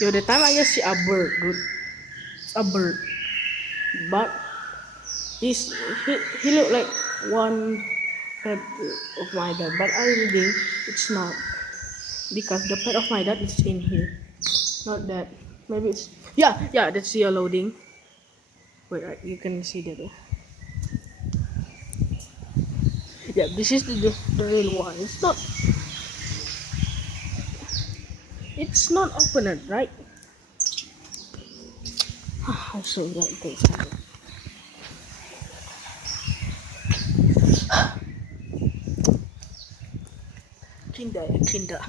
Yo, the time I just see a bird, dude. It's a bird. But he's he looked like one pet of my dad. But I really think it's not. Because the pet of my dad is in here. Not that. Maybe it's yeah, that's the loading. Wait, right, you can see that. Yeah, this is the real one. It's not open, right? I show you that thing. Kinder.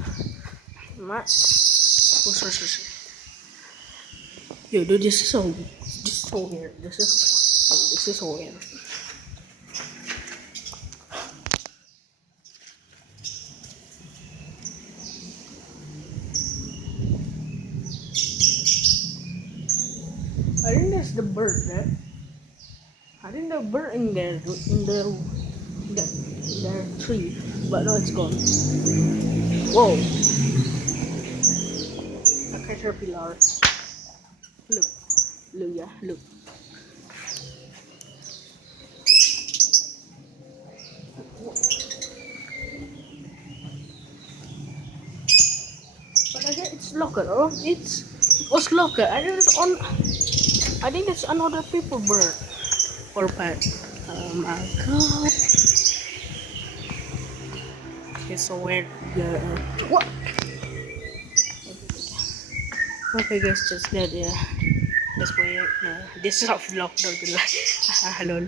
Mat. Oh, sorry. Yo, dude, this is so weird. This is so weird. I think that's the bird, right? I think the bird in there, dude, in the tree, but no, it's gone. Whoa, a caterpillar. Look. But I guess it's local. Oh, it was local. I think it's another people bird or pet. Oh my god, it's so weird. What? Okay, guys, just that. Yeah, that's weird. This is a vlog, don't be like. Hello.